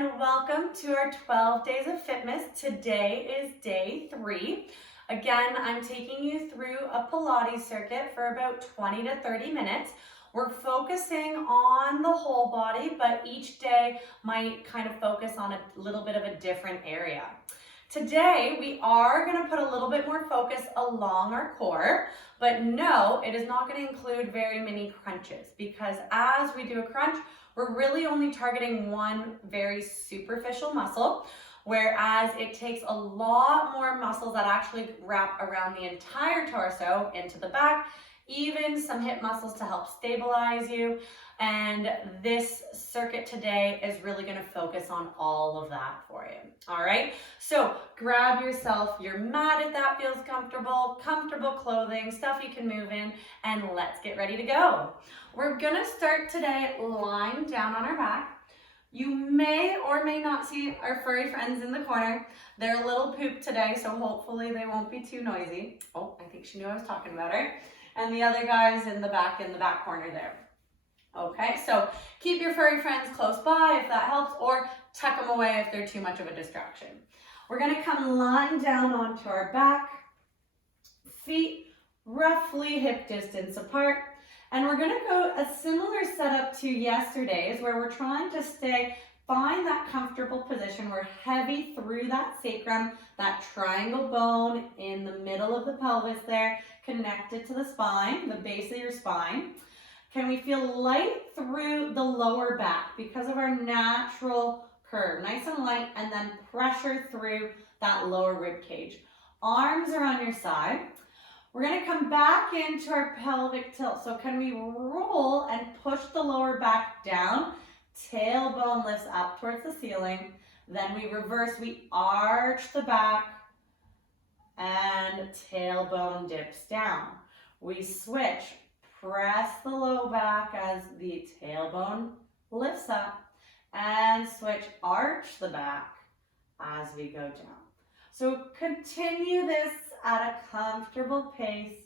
and welcome to our 12 Days of Fitmas. Today is day 3. Again, I'm taking you through a Pilates circuit for about 20 to 30 minutes. We're focusing on the whole body, but each day might kind of focus on a little bit of a different area. Today, we are going to put a little bit more focus along our core, but no, it is not going to include very many crunches because as we do a crunch, we're really only targeting one very superficial muscle, whereas it takes a lot more muscles that actually wrap around the entire torso into the back, even some hip muscles to help stabilize you. And this circuit today is really going to focus on all of that for you. All right, so grab yourself your mat if that feels comfortable, comfortable clothing, stuff you can move in, and let's get ready to go. We're going to start today lying down on our back. You may or may not see our furry friends in the corner. They're a little poop today, so hopefully they won't be too noisy. Oh, I think she knew I was talking about her. And the other guys in the back corner there. Okay, so keep your furry friends close by if that helps, or tuck them away if they're too much of a distraction. We're going to come lying down onto our back, feet roughly hip distance apart, and we're going to go a similar setup to yesterday's where we're trying to find that comfortable position. We're heavy through that sacrum, that triangle bone in the middle of the pelvis there, connected to the spine, the base of your spine. Can we feel light through the lower back because of our natural curve? Nice and light, and then pressure through that lower rib cage. Arms are on your side. We're going to come back into our pelvic tilt. So can we roll and push the lower back down? Tailbone lifts up towards the ceiling. Then we reverse. We arch the back and tailbone dips down. We switch. Press the low back as the tailbone lifts up and switch, arch the back as we go down. So continue this at a comfortable pace.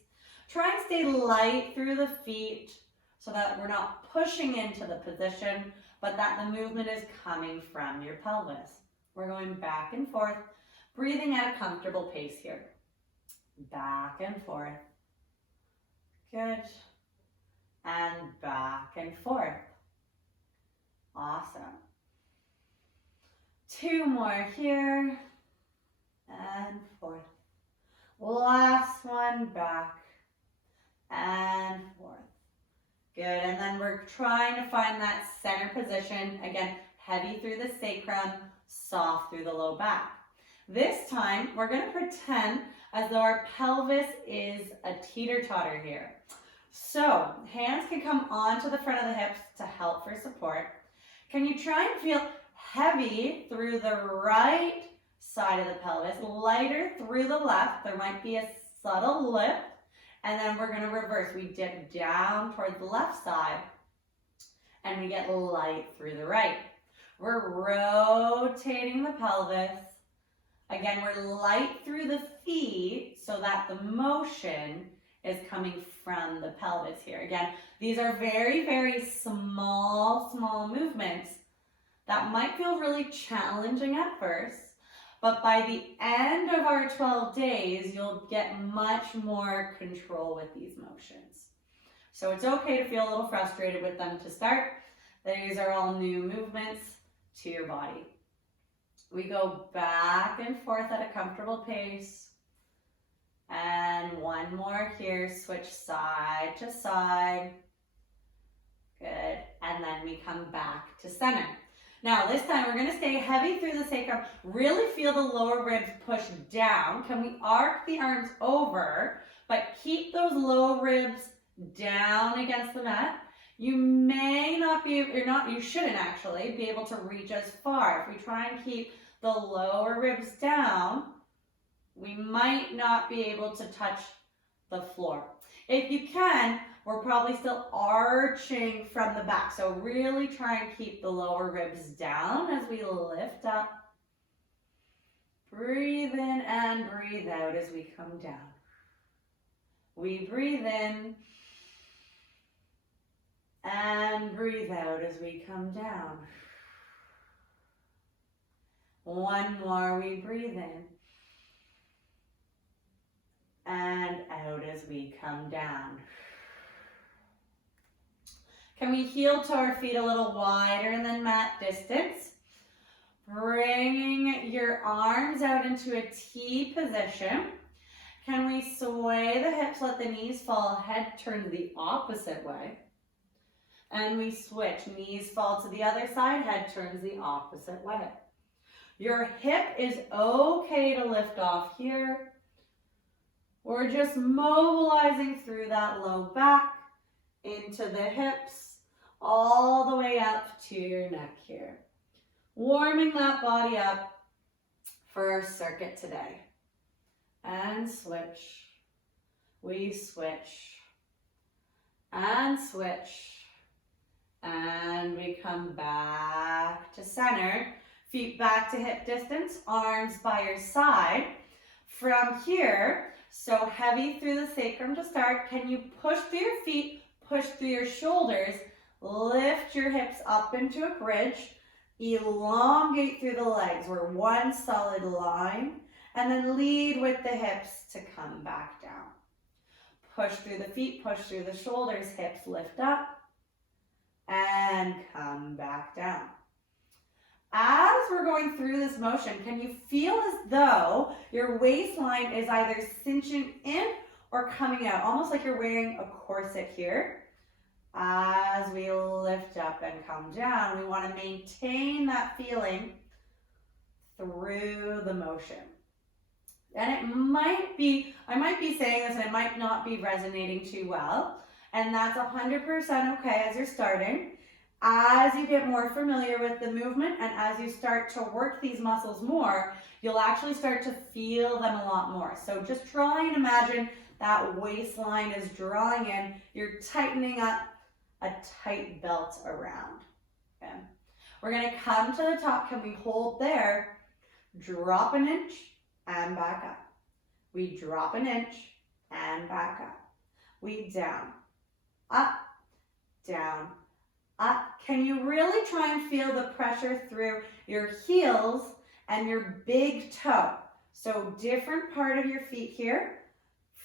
Try and stay light through the feet so that we're not pushing into the position, but that the movement is coming from your pelvis. We're going back and forth, breathing at a comfortable pace here. Back and forth. Good. And back and forth. Awesome. 2 more here. And forth. Last one, back and forth. Good, and then we're trying to find that center position. Again, heavy through the sacrum, soft through the low back. This time, we're going to pretend as though our pelvis is a teeter-totter here. So, hands can come onto the front of the hips to help for support. Can you try and feel heavy through the right side of the pelvis, lighter through the left? There might be a subtle lift, and then we're going to reverse. We dip down towards the left side, and we get light through the right. We're rotating the pelvis. Again, we're light through the feet so that the motion is coming from the pelvis here. Again, these are very, very small movements that might feel really challenging at first, but by the end of our 12 days, you'll get much more control with these motions. So it's okay to feel a little frustrated with them to start. These are all new movements to your body. We go back and forth at a comfortable pace. And one more here, switch side to side. Good, and then we come back to center. Now this time we're going to stay heavy through the sacrum, really feel the lower ribs push down. Can we arc the arms over, but keep those low ribs down against the mat? You may not be, you shouldn't actually be able to reach as far. If we try and keep the lower ribs down, we might not be able to touch the floor. If you can, we're probably still arching from the back. So really try and keep the lower ribs down as we lift up. Breathe in and breathe out as we come down. We breathe in and breathe out as we come down. One more, we breathe in. And out as we come down. Can we heel to our feet a little wider than mat distance? Bringing your arms out into a T position. Can we sway the hips, let the knees fall, head turns the opposite way. And we switch, knees fall to the other side, head turns the opposite way. Your hip is okay to lift off here. We're just mobilizing through that low back, into the hips, all the way up to your neck here. Warming that body up for our circuit today. And switch. We switch. And switch. And we come back to center. Feet back to hip distance, arms by your side. From here, so heavy through the sacrum to start, can you push through your feet, push through your shoulders, lift your hips up into a bridge, elongate through the legs. We're one solid line, and then lead with the hips to come back down. Push through the feet, push through the shoulders, hips lift up, and come back down. As we're going through this motion, can you feel as though your waistline is either cinching in or coming out, almost like you're wearing a corset here? As we lift up and come down, we want to maintain that feeling through the motion. And it might be, I might be saying this and it might not be resonating too well, and that's 100% okay as you're starting. As you get more familiar with the movement and as you start to work these muscles more, you'll actually start to feel them a lot more. So just try and imagine that waistline is drawing in. You're tightening up a tight belt around. Okay. We're going to come to the top. Can we hold there? Drop an inch and back up. We drop an inch and back up. We down, up, down, up. Can you really try and feel the pressure through your heels and your big toe? So different part of your feet here.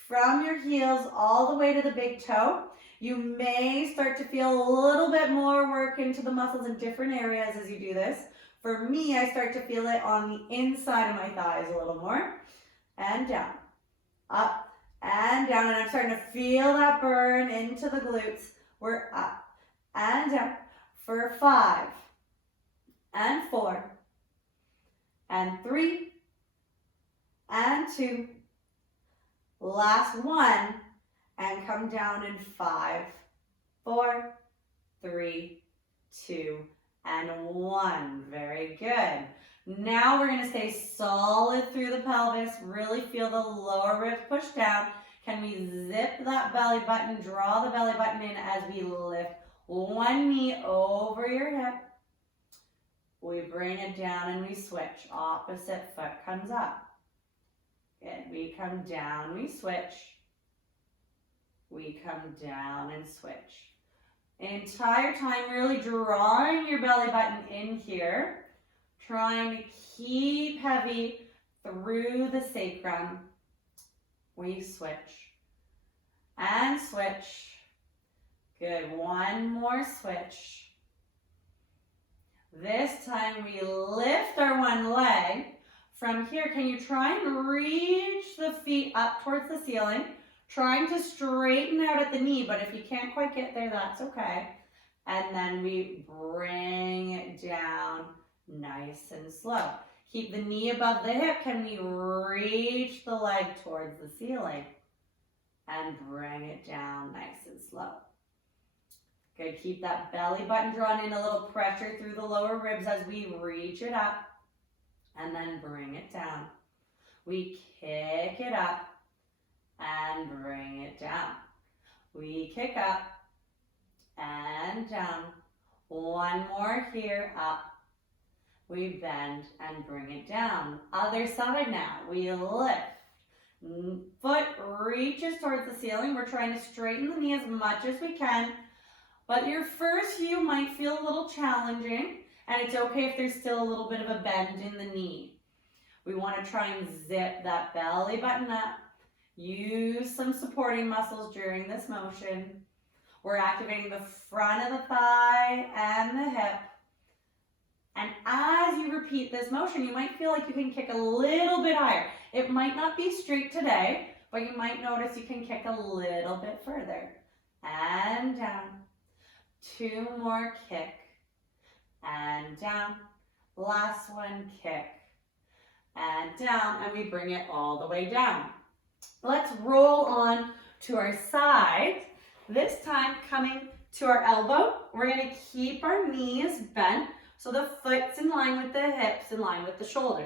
From your heels all the way to the big toe. You may start to feel a little bit more work into the muscles in different areas as you do this. For me, I start to feel it on the inside of my thighs a little more. And down, up and down. And I'm starting to feel that burn into the glutes. We're up and down for 5 and 4 and 3 and 2. Last one, and come down in 5, 4, 3, 2, and 1. Very good. Now we're going to stay solid through the pelvis. Really feel the lower ribs push down. Can we zip that belly button, draw the belly button in as we lift one knee over your hip. We bring it down and we switch. Opposite foot comes up. Good. We come down, we switch. We come down and switch. Entire time really drawing your belly button in here. Trying to keep heavy through the sacrum. We switch. And switch. Good. One more switch. This time we lift our one leg. From here, can you try and reach the feet up towards the ceiling? Trying to straighten out at the knee, but if you can't quite get there, that's okay. And then we bring it down nice and slow. Keep the knee above the hip. Can we reach the leg towards the ceiling? And bring it down nice and slow. Good. Keep that belly button drawn in, a little pressure through the lower ribs as we reach it up. And then bring it down. We kick it up and bring it down. We kick up and down. One more here, up. We bend and bring it down. Other side now. We lift. Foot reaches towards the ceiling. We're trying to straighten the knee as much as we can. But your first few might feel a little challenging. And it's okay if there's still a little bit of a bend in the knee. We want to try and zip that belly button up. Use some supporting muscles during this motion. We're activating the front of the thigh and the hip. And as you repeat this motion, you might feel like you can kick a little bit higher. It might not be straight today, but you might notice you can kick a little bit further. And down. 2 more, kick. And down. Last one, kick. And down, and we bring it all the way down. Let's roll on to our side. This time coming to our elbow, we're going to keep our knees bent so the foot's in line with the hips, in line with the shoulder.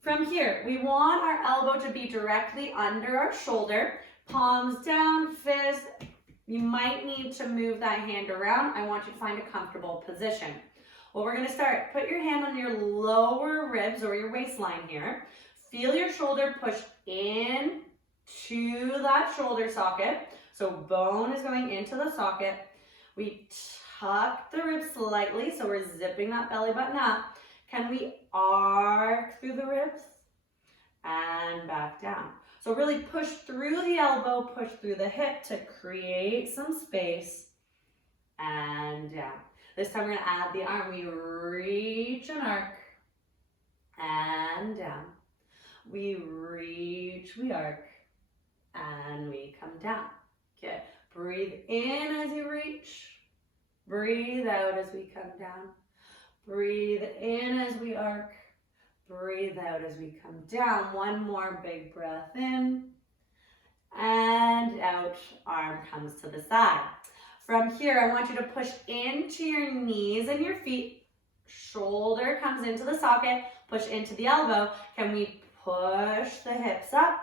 From here, we want our elbow to be directly under our shoulder, palms down, fist. You might need to move that hand around. I want you to find a comfortable position. Well, we're going to start. Put your hand on your lower ribs or your waistline here. Feel your shoulder push in to that shoulder socket. So bone is going into the socket. We tuck the ribs slightly, so we're zipping that belly button up. Can we arc through the ribs? And back down. So really push through the elbow, push through the hip to create some space. And down. This time we're going to add the arm. We reach and arc. And down. We reach, we arc. And we come down. Okay. Breathe in as you reach. Breathe out as we come down. Breathe in as we arc. Breathe out as we come down. One more big breath in. And out. Arm comes to the side. From here, I want you to push into your knees and your feet. Shoulder comes into the socket. Push into the elbow. Can we push the hips up?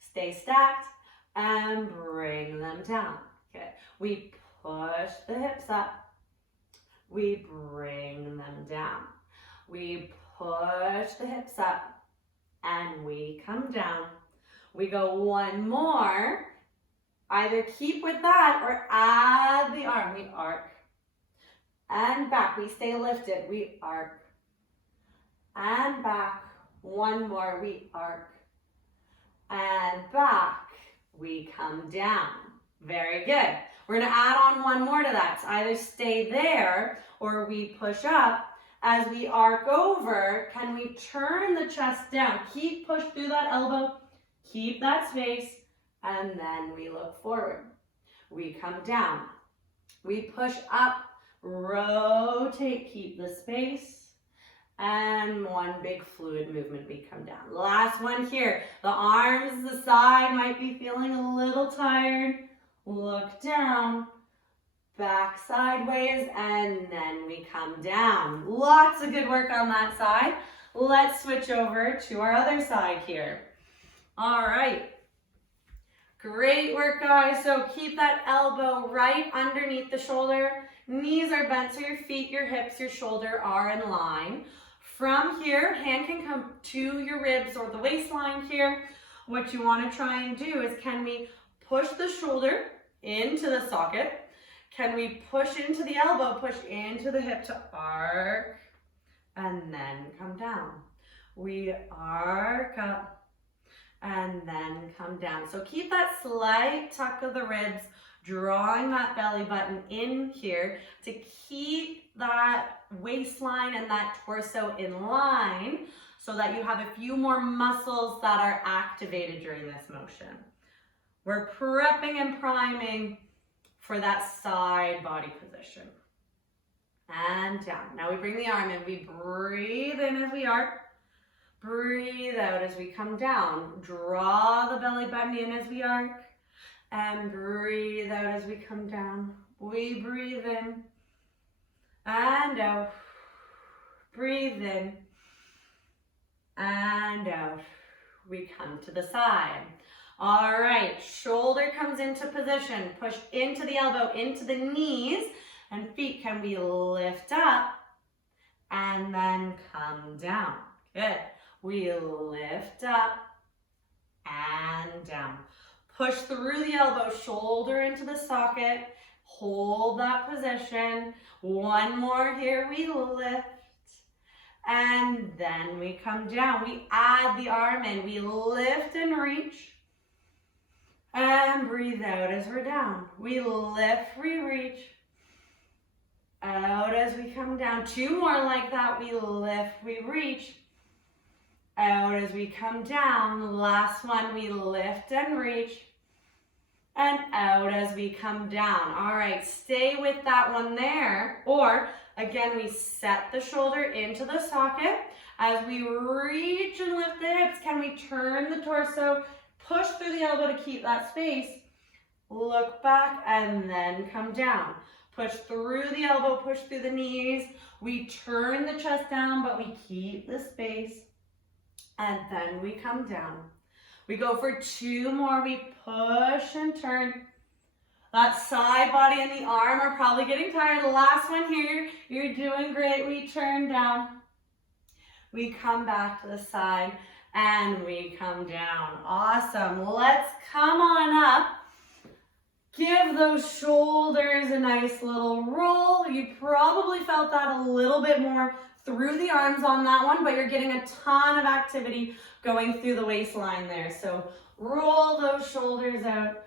Stay stacked. And bring them down. Okay. We push the hips up. We bring them down. We push the hips up. And we come down. We go one more. Either keep with that or add the arm. We arc. And back. We stay lifted. We arc. And back. One more. We arc. And back. We come down. Very good. We're going to add on one more to that. So either stay there or we push up. As we arc over, can we turn the chest down? Keep push through that elbow. Keep that space. And then we look forward. We come down. We push up. Rotate. Keep the space. And one big fluid movement, we come down. Last one here. The arms, the side might be feeling a little tired. Look down, back sideways, and then we come down. Lots of good work on that side. Let's switch over to our other side here. All right. Great work, guys. So keep that elbow right underneath the shoulder. Knees are bent, so your feet, your hips, your shoulder are in line. From here, hand can come to your ribs or the waistline here. What you want to try and do is, can we push the shoulder into the socket? Can we push into the elbow, push into the hip to arc, and then come down? We arc up and then come down. So keep that slight tuck of the ribs, drawing that belly button in here to keep that waistline and that torso in line so that you have a few more muscles that are activated during this motion. We're prepping and priming for that side body position. And down. Now we bring the arm in. We breathe in as we arc. Breathe out as we come down. Draw the belly button in as we arc. And breathe out as we come down. We breathe in. And out. Breathe in. And out. We come to the side. All right, shoulder comes into position. Push into the elbow, into the knees, and feet can we lift up and then come down. Good. We lift up and down. Push through the elbow, shoulder into the socket, Hold that position. One more here, we lift. And then we come down. We add the arm in. We lift and reach. And breathe out as we're down. We lift, we reach. Out as we come down. 2 more like that. We lift, we reach. Out as we come down. Last one, we lift and reach. And out as we come down. All right, stay with that one there. Or, again, we set the shoulder into the socket. As we reach and lift the hips, can we turn the torso, push through the elbow to keep that space, look back, and then come down. Push through the elbow, push through the knees. We turn the chest down, but we keep the space. And then we come down. We go for 2 more. We push and turn. That side body and the arm are probably getting tired. The last one here, you're doing great. We turn down. We come back to the side and we come down. Awesome. Let's come on up. Give those shoulders a nice little roll. You probably felt that a little bit more through the arms on that one, but you're getting a ton of activity going through the waistline there. So roll those shoulders out,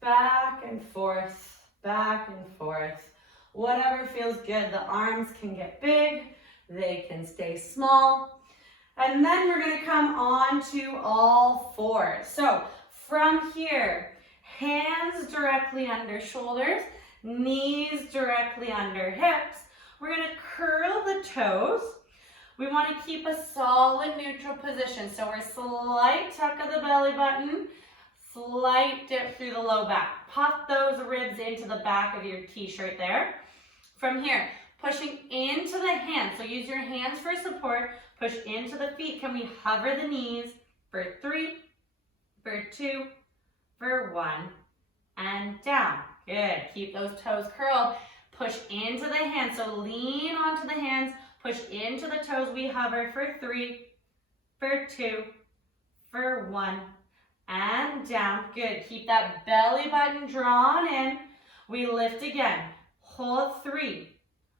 back and forth, whatever feels good. The arms can get big, they can stay small. And then we're gonna come on to all 4. So from here, hands directly under shoulders, knees directly under hips. We're gonna curl the toes. We wanna keep a solid neutral position. So we're slight tuck of the belly button, slight dip through the low back. Puff those ribs into the back of your t-shirt there. From here, pushing into the hands. So use your hands for support. Push into the feet. Can we hover the knees for 3, for 2, for 1, and down. Good. Keep those toes curled. Push into the hands. So lean onto the hands. Push into the toes. We hover for 3, for 2, for 1, and down. Good. Keep that belly button drawn in. We lift again. Hold 3,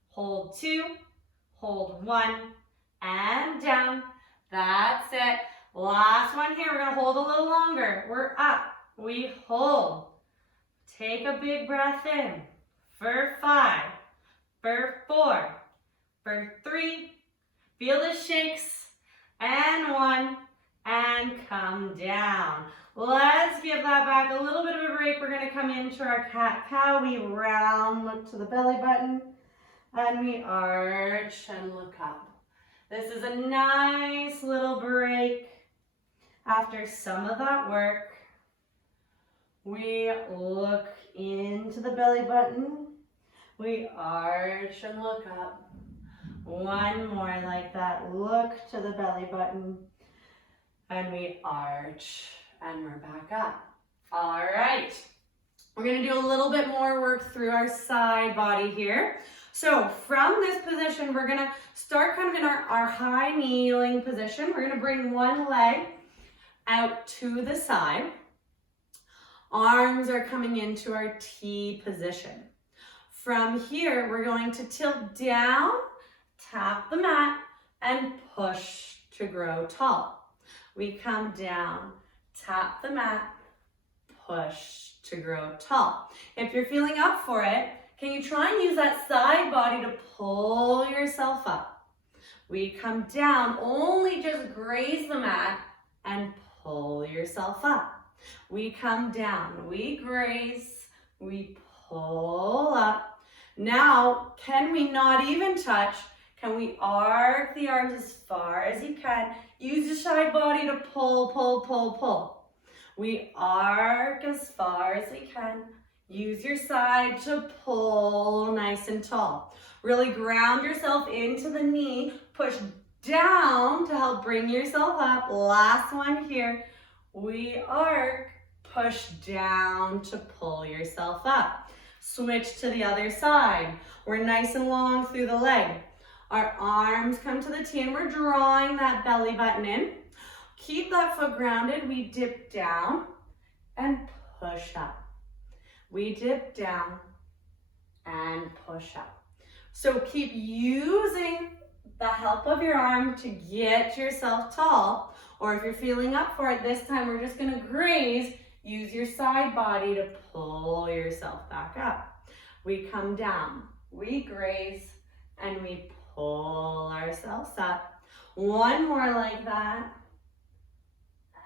hold 2, hold 1, and down. That's it. Last one here. We're going to hold a little longer. We're up. We hold. Take a big breath in. For 5, for 4, for 3. Feel the shakes. And 1, and come down. Let's give that back a little bit of a break. We're going to come into our cat-cow. We round, look to the belly button, and we arch and look up. This is a nice little break after some of that work. We look into the belly button. We arch and look up. One more like that. Look to the belly button. And we arch and we're back up. All right. We're going to do a little bit more work through our side body here. So from this position, we're going to start kind of in our high kneeling position. We're going to bring one leg out to the side. Arms are coming into our T position. From here, we're going to tilt down, tap the mat, and push to grow tall. We come down, tap the mat, push to grow tall. If you're feeling up for it, can you try and use that side body to pull yourself up? We come down, only just graze the mat and pull yourself up. We come down, we graze, we pull up. Now, can we not even touch? Can we arc the arms as far as you can? Use the side body to pull, pull, pull, pull. We arc as far as we can. Use your side to pull nice and tall. Really ground yourself into the knee. Push down to help bring yourself up. Last one here. We arc, push down to pull yourself up. Switch to the other side. We're nice and long through the leg. Our arms come to the T and we're drawing that belly button in. Keep that foot grounded. We dip down and push up. We dip down and push up. So keep using the help of your arm to get yourself tall, or if you're feeling up for it, this time we're just gonna graze. Use your side body to pull yourself back up. We come down, we graze, and we pull ourselves up. One more like that,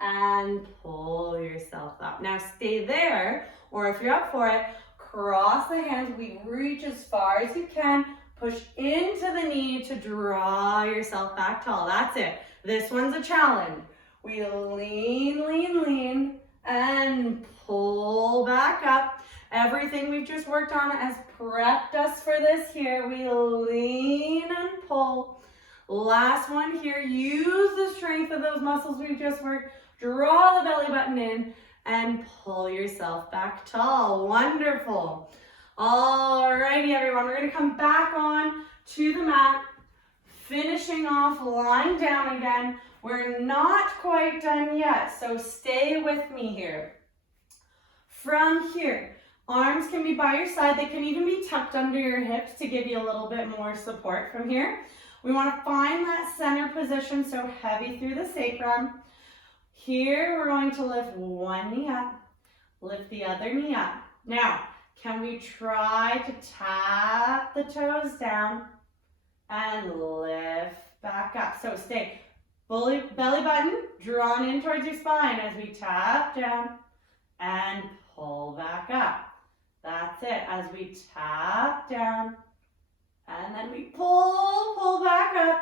and pull yourself up. Now stay there, or if you're up for it, cross the hands. We reach as far as you can. Push into the knee to draw yourself back tall. That's it. This one's a challenge. We lean, lean, lean, and pull back up. Everything we've just worked on has prepped us for this here. We lean and pull. Last one here. Use the strength of those muscles we've just worked. Draw the belly button in and pull yourself back tall. Wonderful. Alrighty, everyone, we're gonna come back on to the mat, finishing off lying down again. We're not quite done yet, so stay with me here. From here, arms can be by your side. They can even be tucked under your hips to give you a little bit more support from here. We wanna find that center position, so heavy through the sacrum. Here, we're going to lift one knee up, lift the other knee up. Now, can we try to tap the toes down and lift back up? So stay belly button drawn in towards your spine as we tap down and pull back up. That's it, as we tap down and then we pull back up.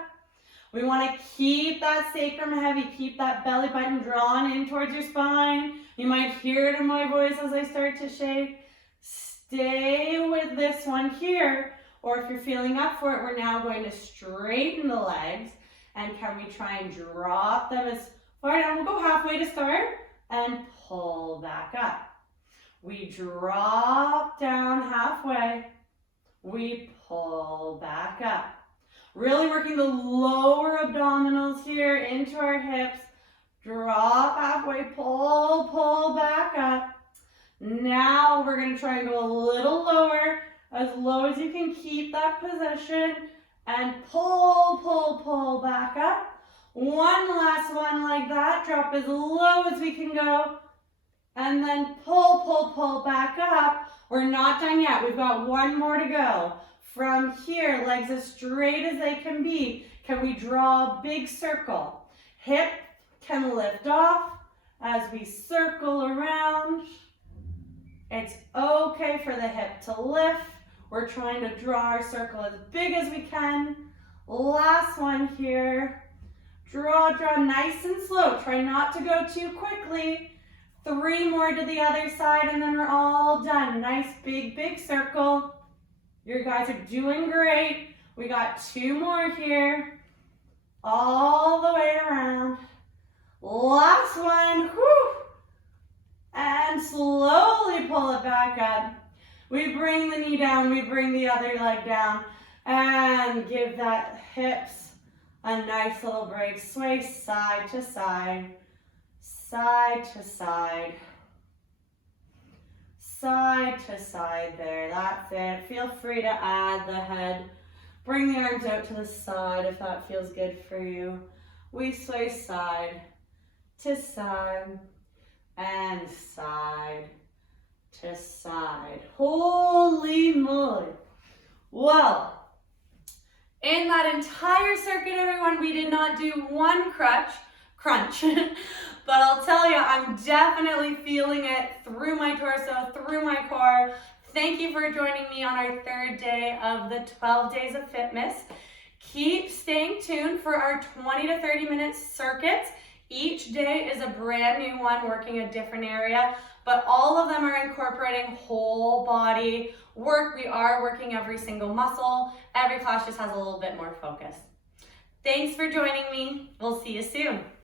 We want to keep that sacrum heavy, keep that belly button drawn in towards your spine. You might hear it in my voice as I start to shake. Stay with this one here, or if you're feeling up for it, we're now going to straighten the legs, and can we try and drop them as far down? We'll go halfway to start and pull back up. We drop down halfway, we pull back up. Really working the lower abdominals here into our hips. Drop halfway, pull back up. Now we're gonna try and go a little lower, as low as you can keep that position, and pull back up. One last one like that. Drop as low as we can go, and then pull back up. We're not done yet. We've got one more to go. From here, legs as straight as they can be. Can we draw a big circle? Hip can lift off as we circle around. It's okay for the hip to lift. We're trying to draw our circle as big as we can. Last one here. Draw nice and slow. Try not to go too quickly. 3 more to the other side and then we're all done. Nice big circle. You guys are doing great. We got 2 more here. All the way around. Last one. Whew. And slowly pull it back up. We bring the knee down, we bring the other leg down, and give that hips a nice little break. Sway side to side, side to side, side to side there. That's it. Feel free to add the head. Bring the arms out to the side if that feels good for you. We sway side to side and side to side. Holy moly. Well, in that entire circuit, everyone, we did not do one crunch, but I'll tell you, I'm definitely feeling it through my torso, through my core. Thank you for joining me on our 3rd day of the 12 Days of Fitmas. Keep staying tuned for our 20 to 30 minute circuits. Each day is a brand new one, working a different area, but all of them are incorporating whole body work. We are working every single muscle. Every class just has a little bit more focus. Thanks for joining me. We'll see you soon.